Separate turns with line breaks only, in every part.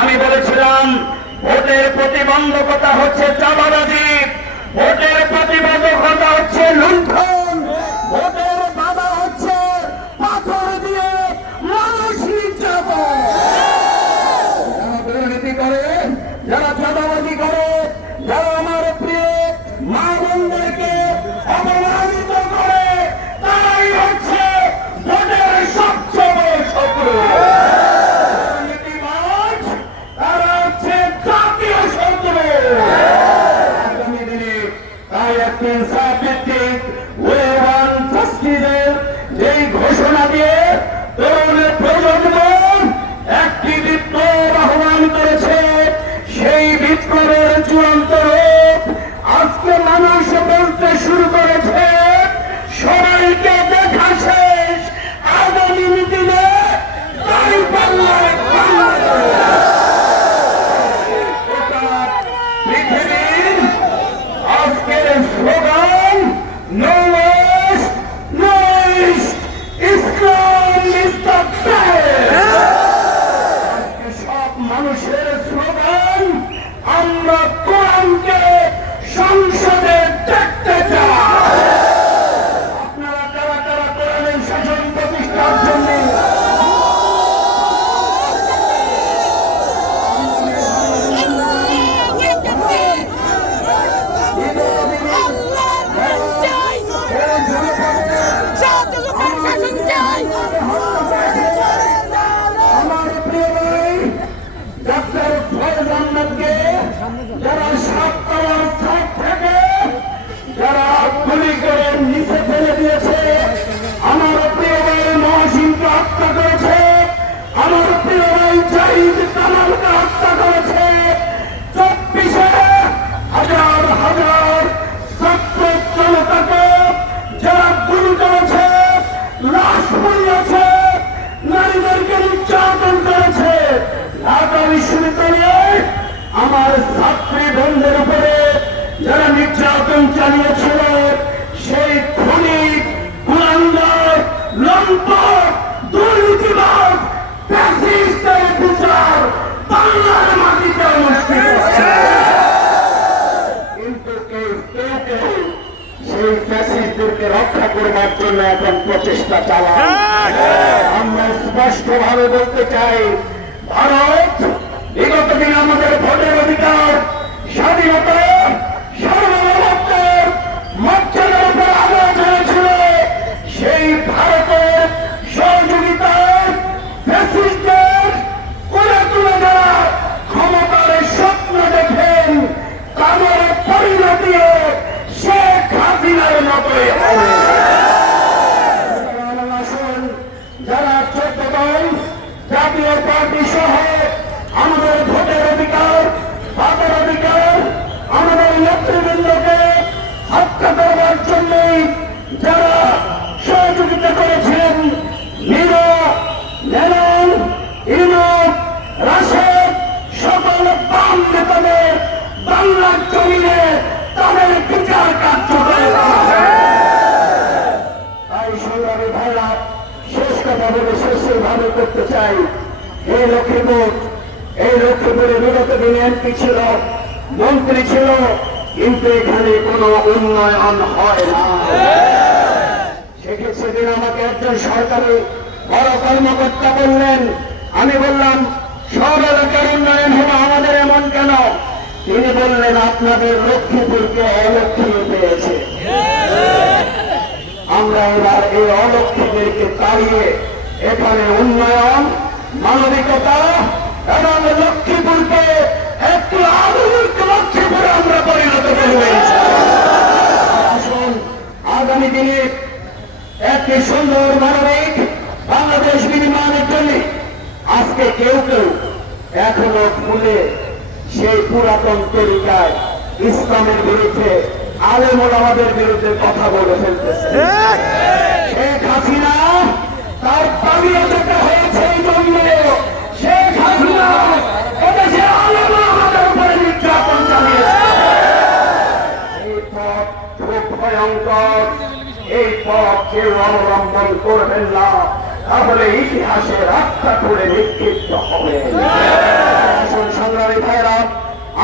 আমি বলেছিলাম ভোটের প্রতিবন্ধকতা হচ্ছে চাঁদাবাজি ভোটের প্রতিবন্ধকতা হচ্ছে লুণ্ঠন। একটি ইনসাফ ভিত্তিক ওয়ে ঘোষণা দিয়ে তরুণের প্রজন্ম বিপ্লব করেছে সেই বিপ্লবের নির্যাতন চালিয়েছিল সেই খুনি কুলাঙ্গার লম্প দুর্নীতিবাদ বিচার বাংলার মাটিতে অনুষ্ঠিত রক্ষা করবার জন্য এখন প্রচেষ্টা চালায়। আমরা স্পষ্ট ভাবে বলতে চাই, ভারত বিগত দিন যারা চোদ্দ দল জাতীয় পার্টি সহ আমাদের ভোটের অধিকার, ভাতের অধিকার, আমাদের নেতৃবৃন্দকে হত্যা করবার জন্যই যারা সহযোগিতা করেছেন নিরো রাশেদ, সকল বাম নেতাদের বাংলার এই লক্ষ্মীপুর এই লক্ষ্মীপুরে বিগত দিনে এমপি ছিল, মন্ত্রী ছিল, কিন্তু এখানে কোনো উন্নয়ন হয় না। সেক্ষেত্রে সেদিন আমাকে একজন সরকারি বড় কর্মকর্তা বললেন? আমি বললাম, সব এলাকার উন্নয়ন হলো আমাদের এমন কেন? তিনি বললেন, আপনাদের লক্ষ্মীপুরকে অলক্ষ্মী পেয়েছে। আমরা এবার এই অলক্ষীদেরকে তাড়িয়ে এখানে উন্নয়ন মানবিকতা এবং লক্ষ্মীপুরকে একটি আধুনিক লক্ষ্মীপুরে আমরা পরিণত করব আগামী দিনে একটি সুন্দর মানবিক বাংলাদেশ বিনিময়ের জন্য আজকে কেউ কেউ এখনও ভুলে সেই পুরাতন তরিকায় ইসলামের বিরুদ্ধে আলেমুল আমাদের বিরুদ্ধে কথা বলে ফেলতেছে। শেখ হাসিনা তার পালিয়ে যেতে হয়েছে এই পথ খুব ভয়ঙ্কর। করবেন না। তাহলে ইতিহাসে রাস্তা করে হবে।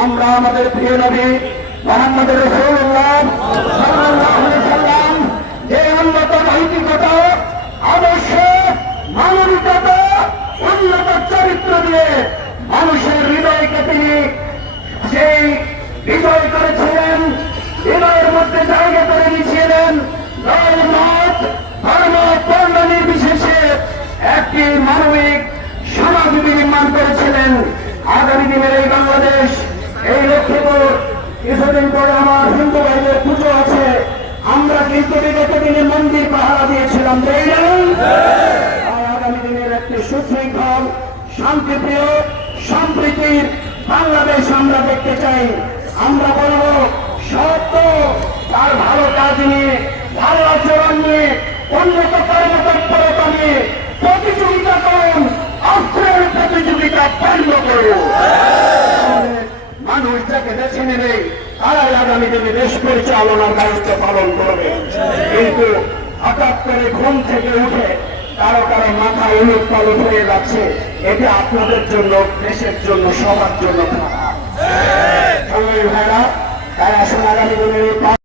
আমরা আমাদের প্রিয় নবী মোহাম্মদ রসুল্লাহ সাল্লাল্লাহু আলাইহি সাল্লাম যে উন্নত নৈতিকতা আদর্শ মানবিকতা উন্নত চরিত্র দিয়ে মানুষের হৃদয়কে তিনি সেই বিজয় করেছিলেন হৃদয়ের মধ্যে জায়গা করে দিয়েছিলেন দল মত ধর্ম বর্ণ নির্বিশেষে একটি মানবিক সমাজ নির্মাণ করেছিলেন আগামী দিনের এই বাংলাদেশ এই লক্ষ্মীপুর কিছুদিন পরে আমার হিন্দু ভাইদের পুজো আছে। আমরা কিন্তু বিগত দিনে মন্দির পাহারা দিয়েছিলাম আগামী দিনের একটি সুশৃঙ্খল, শান্তিপ্রিয়, সম্প্রীতির বাংলাদেশ আমরা দেখতে চাই। আমরা বলব, সত্য, তার ভালো কাজ নিয়ে, ভালো আচরণ নিয়ে, উন্নত কর্মতৎপরতা নিয়ে প্রতিযোগিতা করুন অস্ত্রের প্রতিযোগিতা বন্ধ করুন তাহলে মানুষ যাকে বেছে নেবে তারাই আগামী দিনে দেশ পরিচালনার দায়িত্ব পালন করবে। কিন্তু হঠাৎ করে ঘুম থেকে উঠে কারও কারও মাথা উলট পালট হয়ে যাচ্ছে। এটা আপনাদের জন্য দেশের জন্য সবার জন্য খারাপ। সংগ্রামী ভাইরা তাই আসুন আগামী দিনের